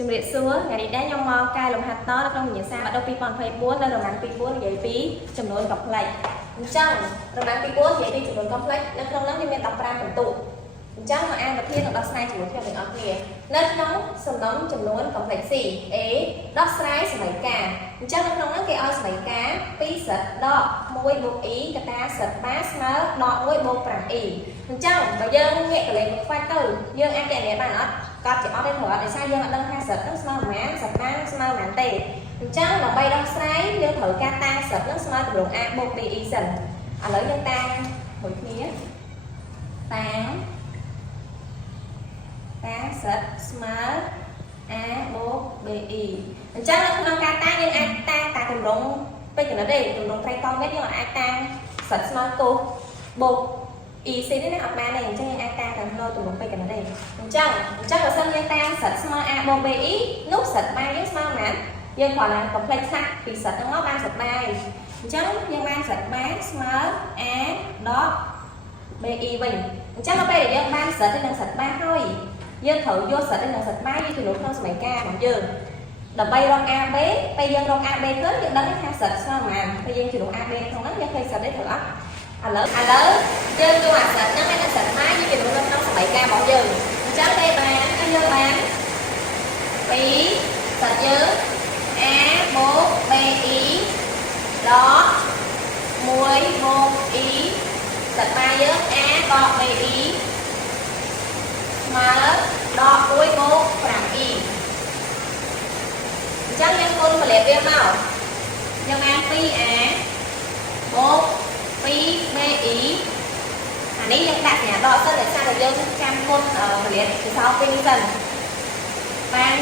ជំរាបសួរថ្ងៃនេះដែរខ្ញុំមកកែលំហាត់តនៅក្នុងវិញ្ញាសាបាត់ដល់2024នៅរមាំង24និយាយពីចំនួនកំផ្លេចអញ្ចឹងរមាំង24និយាយពីចំនួនកំផ្លេចនៅក្នុងនោះវាមាន15បន្ទុកអញ្ចឹងមកអានវិធីនឹងដោះស្រាយជាមួយខ្ញុំទាំងអស់គ្នានៅក្នុងសំណុំចំនួនកំផ្លេច C A ដោះស្រាយសមីការអញ្ចឹងនៅក្នុងនោះគេឲ្យសមីការ2សិតដក1បូក E កតាសិតបាស្មើដក1បូក 5E អញ្ចឹងបើយើងងាកកលេសខ្វាច់ទៅយើងអាចគណនាបានអត់កត់ជាអត់ទេព្រោះដោយសារយើងអត់ដឹងថាសិតនឹងស្មើប៉ុន្មានសិតបាស្មើប៉ុន្មានទេអញ្ចឹងដើម្បីដោះស្រាយយើងត្រូវការតាំងសិតនឹងស្មើទម្រង់ A បូក BE សិនឥឡូវយើងតាំងមួយគ្នាតាំងសិតស្មើ A បូក BE អញ្ចឹងនៅក្នុងការតាំងយើងអាចតាំងតាទម្រង់ពេជ្រកណ្ដិតទេទម្រង់ត្រៃកង់នេះយើងអាចតាំងសិតស្មើទោសបូក EC នេះណាអត់បានទេអញ្ចឹងយើងអាចតាំងតាមផ្លូវទម្រង់ពេជ្រកណ្ដិតទេអញ្ចឹងបើសិនយើងតាំងសិតស្មើ A បូក BE នោះសិតបាយើងស្មើប៉ុន្មានយើងគ្រាន់តែកំភ្លេចខ្លះពីសិតហ្នឹងមកបានសិតបាអញ្ចឹងយើងបានសិតបាស្មើ A ដក BE វិញអញ្ចឹងដល់ពេលដែលយើងបានសិតទៅនឹងសិតបាហើយយើងត្រូវយកសិតទៅនឹងសិតបាយើងចូលក្នុងសមីការរបស់យើងដើម្បីរក AB ពេលយើងរក AB ទៅយើងដឹងថាសិតស្មើប៉ុន្មានពេលយើងចូល AB ក្នុងហ្នឹងយើងឃើញសិតទេត្រូវអត់ឥឡូវយើងយកអាសិតហ្នឹងឲ្យសិតបាយើងចូលក្នុងសមីការរបស់យើងអញ្ចឹងពេលបានយើងបានពីសិតយើង A បូក BE ដក1បូក E សិតបាយើង A ដក BE ស្មើដក1បូក 5E អញ្ចឹងយើងគុណពលាបវាមកយើងបាន 2A បូក 2BE អានេះយើងដាក់សញ្ញាដកសិនដោយសារតែយើងចាំគុណពលាបពីសោពីនេះសិនបាន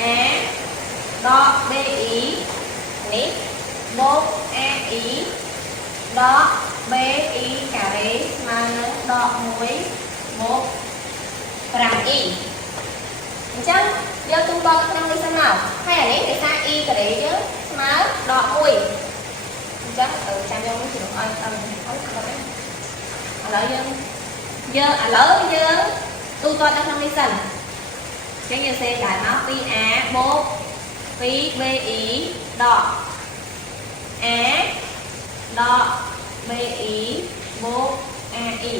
A ដក BE នេះបូក AE ដក BE ការ៉េស្មើនឹងដក1បូក 5E អញ្ចឹងយើងទូទាត់ក្នុងនេះសិនមកហើយអានេះដោយសារ E ការ៉េយើងស្មើដក1អញ្ចឹងចាំយកនេះជំនួសឲ្យដល់ហើយឥឡូវយើងទូទាត់នៅក្នុងនេះសិនអញ្ចឹងយើងសេដែរមក 2A បូក 2BE ដក A ដក BE បូក AE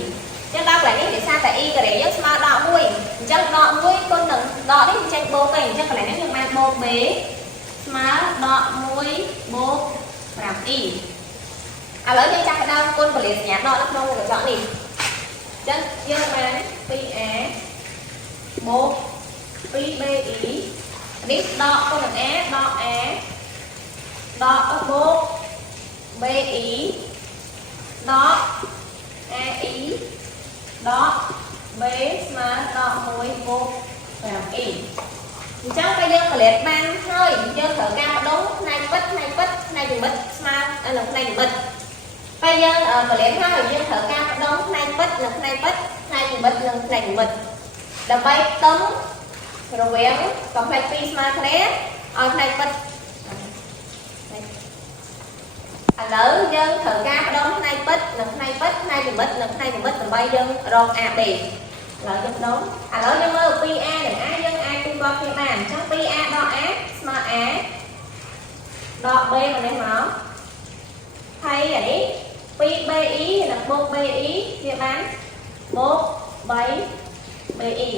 ចឹងដល់កន្លែងនេះដោយសារតែ E ការ៉េយើងស្មើដក1អញ្ចឹងដក1គុណនឹងដកនេះចេញបូកទៅអញ្ចឹងកន្លែងនេះយើងបានបូក B ស្មើដក1បូក 5E ឥឡូវយើងចាប់ផ្ដើមគុណពលាសញ្ញាដកនៅក្នុងកញ្ចក់នេះអញ្ចឹងយើងបាន 2A បូក 2BE នេះដកគុណនឹង A ដក A ដកបូក BE ដក AE ដក B ស្មើដក1បូក 5E អញ្ចឹងពេលយើងកលេសបានហើយយើងត្រូវការបដុំផ្នែកពិតផ្នែកជំមិតស្មើនឹងផ្នែកជំមិតពេលយើងកលេសហើយយើងត្រូវការបដុំផ្នែកពិតនិងផ្នែកពិតផ្នែកជំមិតនិងផ្នែកជំមិតដើម្បីផ្ទំរវាងកំផ្លេច2ស្មើគ្នាឲ្យផ្នែកពិតឥឡូវយើងត្រូវការបដុំផ្នែកពិតនិងផ្នែកពិតផ្នែកជំមិតនិងផ្នែកជំមិតដើម្បីយើងរក AB ឥឡូវយើងបដុំឥឡូវយើងមើល 2A និង A យើងអាចទូទាត់គ្នាបានអញ្ចឹង 2A ដក A ស្មើ A ដក B មកនេះមកហើយអានេះ 2BE និងបូក BE វាបានបូក 3BE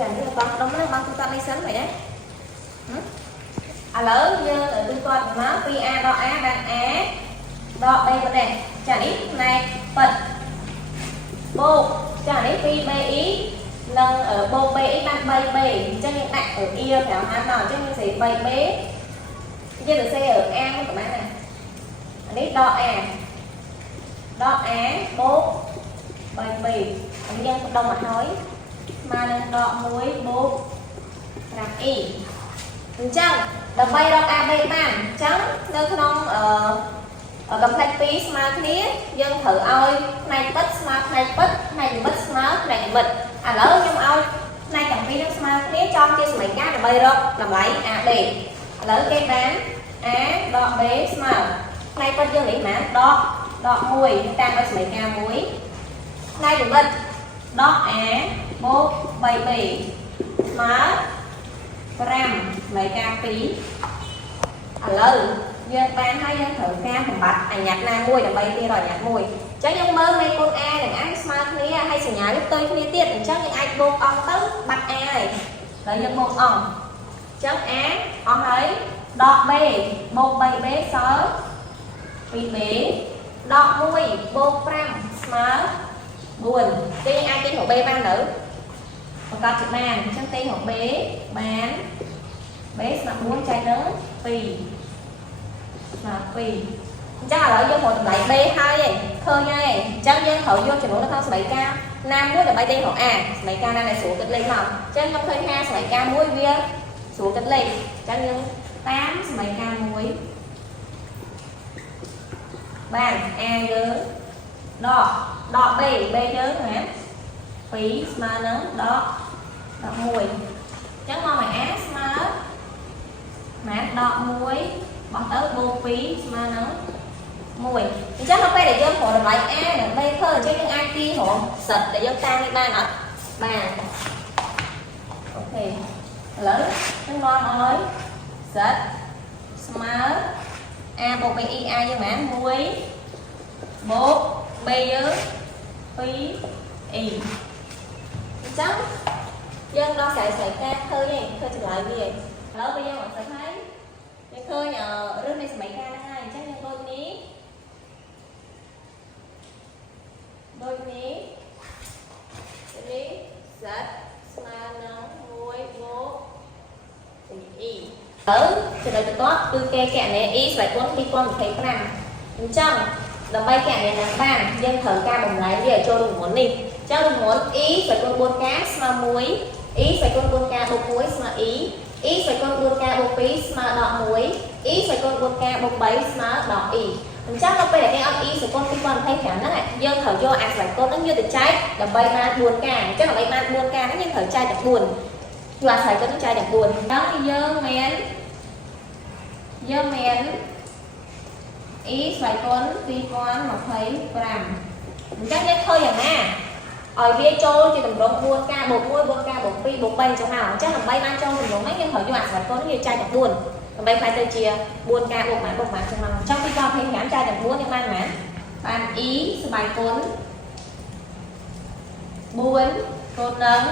អានេះបងដុំនេះបងទូទាត់នេះសិនvậy đấyឥឡូវយើងទៅទូទាត់មក 2A ដក A បាន A ដក B ប៉ុណ្ណេះចានេះផ្នែកពិតបូកចានេះ 2BE និងបូក BE បាន 3B អញ្ចឹងយើងដាក់E 5ហាត់មកអញ្ចឹងយើងសេ 3B យើងទៅសេA មកប្រហែលណាអានេះដក A ដក A បូក 3B អញ្ចឹងយើងបដុំមកហើយស្មើនឹងដក1បូក 5E អញ្ចឹងដើម្បីរក AB បានអញ្ចឹងនៅក្នុងកំផ្លេច2ស្មើគ្នាយើងត្រូវឲ្យផ្នែកពិតស្មើផ្នែកពិតផ្នែកជំមិតស្មើផ្នែកជំមិតឥឡូវខ្ញុំឲ្យផ្នែកទាំងពីរនឹងស្មើគ្នាចំជាសមីការដើម្បីរកតម្លៃ AB ឥឡូវគេបាន A ដក B ស្មើផ្នែកពិតយើងនេះបានដក1តាមឲ្យសមីការ1ផ្នែកជំមិតដក A បូក 3B ស្មើ 5 lấy ca phí ở lâu dương ban hay dương thử ca thằng bạch ảnh nhặt na môi để bay kia rồi nhặt môi chắc nhưng mơ mấy con a đừng ăn smart này hay sự nhà giúp tôi khi tiết chắc những anh bông ong tới bắt a này lấy dương bông ong chắc á ong thấy đọt b một bảy b 6 vì bé đọt môi bông 5 smart buồn cái ai tên của b ban nữ còn con chữ bàn chắc tên của bé bán bé là muốn chai lớn vì chắc là ở vô một lại B2 này khơi nha chắc dân thử vô trình độ nó không 7k nam muối là bay tên của A 7k nam này xuống kịch lên không trên không khơi ha 7k muối bia xuống kịch lên chắc như 8 7k muối bàn A nhớ đỏ đỏ B nhớ hả phí mà nó đó đỏ mùi chắc ngon mày á mà đỏ muối bỏ tới vô phí mà nó mùi thì chắc nó phải để cho hộ lại a để bay khơi cho những ai kia hộ sạch để cho tan đi ba nó ba ok lớn nó ngon ơi sạch smart a bộ i a với mã muối bố b với phí y chắc dân lo xài ca khơi nha khơi trở lại gì đó bây giờ mọi người thấy cái khơi nhờ rước này mấy ca này chắc nhân đôi ní sạch mà nó muối bố y ở cho đây tốt từ kè kẹn này y phải cuốn đi qua một thấy rằng trong đồng bay kẹn này là bàn dân thở ca bồng lái giờ cho đừng muốn đi cho đừng muốn ý phải con buôn cá mà muối ý phải con buôn cá bột muối mà ý phải con buôn cá bột bí mà đỏ muối ý phải con buôn cá bột bấy mà đỏ ý chắc nó phải là cái ông ý phải con cái con thay khả năng này dân thở vô ăn phải con nó như từ trái là bay ma buồn ca chắc là bay ma buồn ca nó như thở trai đặc buồn và phải có những trai đặc buồn đó thì dơ mén ý phải con đi con mà thấy làm chắc nhất thôiอย่างน่ะở bia trôi thì tầm độ buôn ca bột muối buôn ca bột phi bột bay trong nào chắc là bay ban trong tầm độ mấy nhân thở cho bạn phải có nhiều trai đặc buồn bay phải tơi chia buôn ca bột mã trong nào trong khi cho thêm nhãn trai đặc buồn nhưng ban mã ban ý bài cuốn buôn côn nấm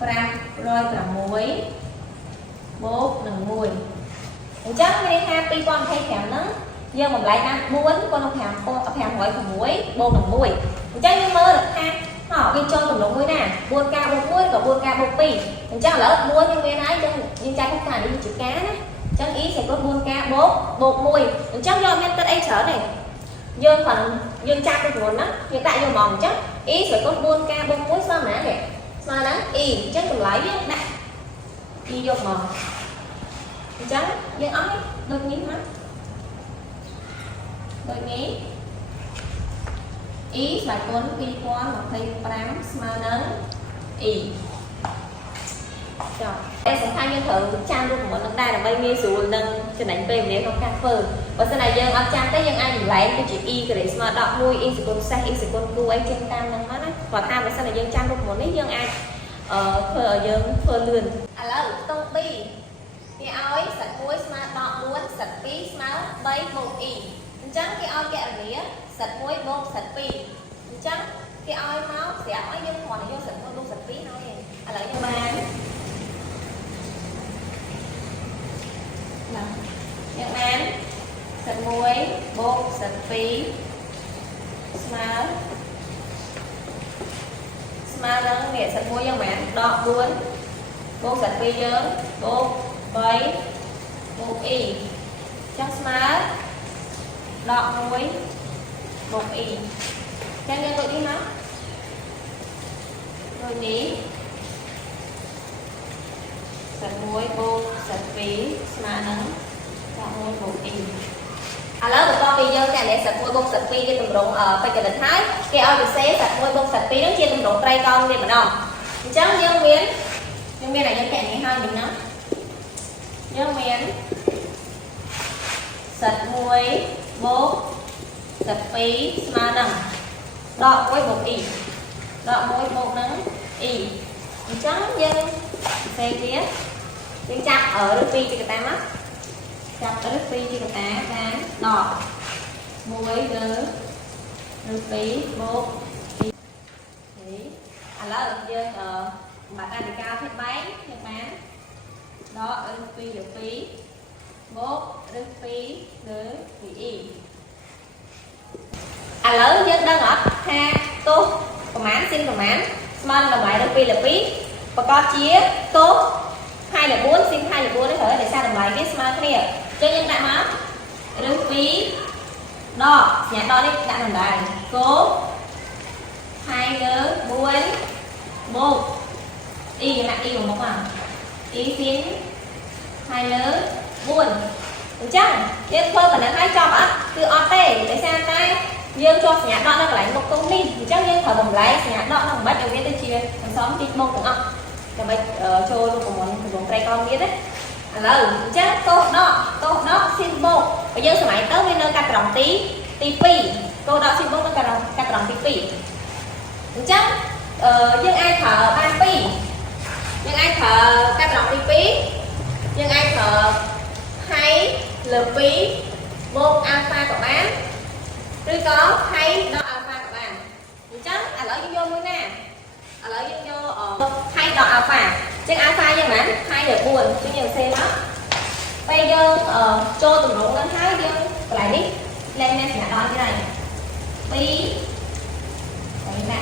ram rồi cả muối bột đừng mùi chắc mới happy con thay kèm nó giờ mình lại ăn muốn con thèm hỏi của muối bột bằng muối chắc như mơ được ha họ đi cho tầm độ muối nè buôn ca bột muối và buôn ca bột pì chắc là muối nhưng bên ấy nhưng trai không phải đi chữ cá đấy chắc ý sẽ có buôn ca bột muối chắc do nhân tất ấy trở này dương phần dương cha cái nguồn đó hiện tại vô mòn chắc ý sẽ có buôn ca bột muối sao mà này sao đó y chắc mình lấy với bạn đi vô mòn chắc dương ống đôi miếng mắt đôi nhí ý bài cuốn đi qua một thay prám mà nấn y rồi em sẽ thay nhân thử trang luôn của mình đây là bay nghe dù nâng cho đánh về để không cắt phơ và sau này dân ấp trang tới dân ai nhìn lại cái chữ y cái để mà đọc mùi y sẽ con sai y sẽ con cu ấy trên tam nâng mắt và tham và sau này dân trang luôn của mình dân ai ở dân phơ lươn alo tông bi cái áo sạch muối mà đọ muốn sạch pi máu bay một y chắc cái áo kẹo này sạch muối bột sạch pi chắc cái áo máu sẽ áo dân còn vô sạch muối bột sạch pi nói là như ba nhận án sạch muối bột sạch pi smart đó nghĩa sạch muối dân mạn đọ muốn bột sạch pi dớn bột với bột y chắc smart đọ muối bột y chắc nhân tôi đi nó rồi nhí sạch muối bột sạch phí smart nắng đọ muối bột y lớp của con bây giờ để sạch muối bột sạch phí cho tầm rộng ở phải định thái cái ơi được xé sạch muối bột sạch phí nó chia tầm rộng tray con đi mà đâu chắc dân miếng này dân kẹn này hai mình nó dân miếng sạch muối bột sạch phí mà nằm đọ muối bột y đọ muối bột nắng y chắc dân xe kia យើងចាប់រឹស2ជាកតាមកចាប់រឹស2ជាកតាបាន10 1លើរឹស2បូក2ឥឡូវយើងបាត់អានិកាភាពបែងយើងបានដករឹស2លើ2បូករឹស2លើ 2e ឥឡូវយើងដឹងអត់ថាទោសប្រមាណស៊ីនប្រមាណស្មើនឹងតម្លៃរឹស2លើ2ប្រកបជាទោស2លើ4ស៊ីន2លើ4នេះត្រូវដោយសារតម្លៃវាស្មើគ្នាអញ្ចឹងយើងដាក់មករឹស2ដកសញ្ញាដកនេះដាក់ក្នុងដែរគោ2លើ4បូក y ដាក់ y មកមក y ស៊ីន2លើ4អញ្ចឹងយើងធ្វើប៉ុណ្ណឹងហើយចប់អត់គឺអត់ទេដោយសារតែយើងជាប់សញ្ញាដកនៅកន្លែងមុខទុំនេះអញ្ចឹងយើងត្រូវបំលែងសញ្ញាដកនឹងមិនបាច់ឲ្យវាទៅជាអន្សំទីមុខទាំងអស់ដើម្បីចូលរូបមន្តក្នុងត្រៃកោណទៀតណាឥឡូវអញ្ចឹងទោសដកស៊ីនបូកបើយើងសម័យទៅវានៅកាត់ត្រង់ទី2ទោសដកស៊ីនបូកនៅកាត់ត្រង់ទី2អញ្ចឹងយើងអាចប្រើបាន2យើងអាចប្រើកាត់ត្រង់ទី2យើងអាចប្រើ2លើ2បូកអាល់ហ្វាក៏បានឬក៏2ដកអាល់ហ្វាក៏បានអញ្ចឹងឥឡូវយើងយកមួយណាឥឡូវយើងយក2ដកអាល់ហ្វាអញ្ចឹងអាល់ហ្វាយើងបាន2លើ4អញ្ចឹងយើងសេមកពេលយើងចូលទម្រង់នឹងហើយយើងកន្លែងនេះលែងមានសញ្ញាដកទៀតហើយ2ហើយណា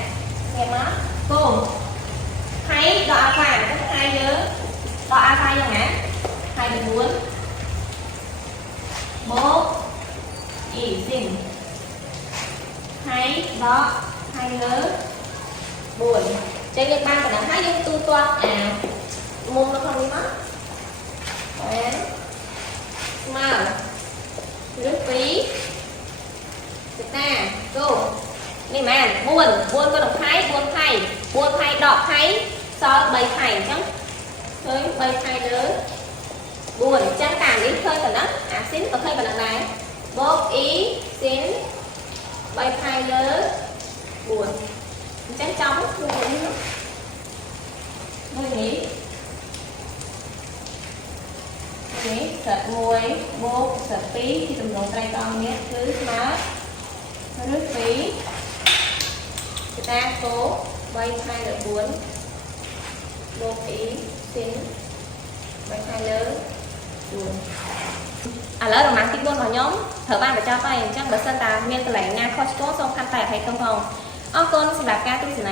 សេមកគោ2ដកអាល់ហ្វាអញ្ចឹង2យើងដកអាល់ហ្វាយើងណា2លើ4បូក y ស៊ីន2ដក2លើ4ចឹងយើងបានប៉ុណ្ណឹងហើយយើងទូទាត់អាមុំនៅក្នុងនេះមកបានស្មើឬ2កតាគោនេះមែន4ក៏នឹង2 4ដក2សល់3អញ្ចឹងឃើញ3លើ4អញ្ចឹងតាមនេះឃើញប៉ុណ្ណឹងអាស៊ីនក៏ឃើញប៉ុណ្ណឹងដែរបូក y ស៊ីន3លើ4អញ្ចឹងចំខ្លួននេះមួយនេះស្រាប់1បូកស្រាប់2ទីតម្រងត្រៃកោណនេះគឺស្មើឬ2កតាគោ3លើ4បូក y ស៊ីន3លើ4ឥឡូវរមាំងទី4របស់ខ្ញុំត្រូវបានបញ្ចប់ហើយអញ្ចឹងបើសិនតាមានកន្លែងណាខុសឆ្គងសូមខន្តីអភ័យទោសផងអរគុណសម្រាប់ការទស្សនា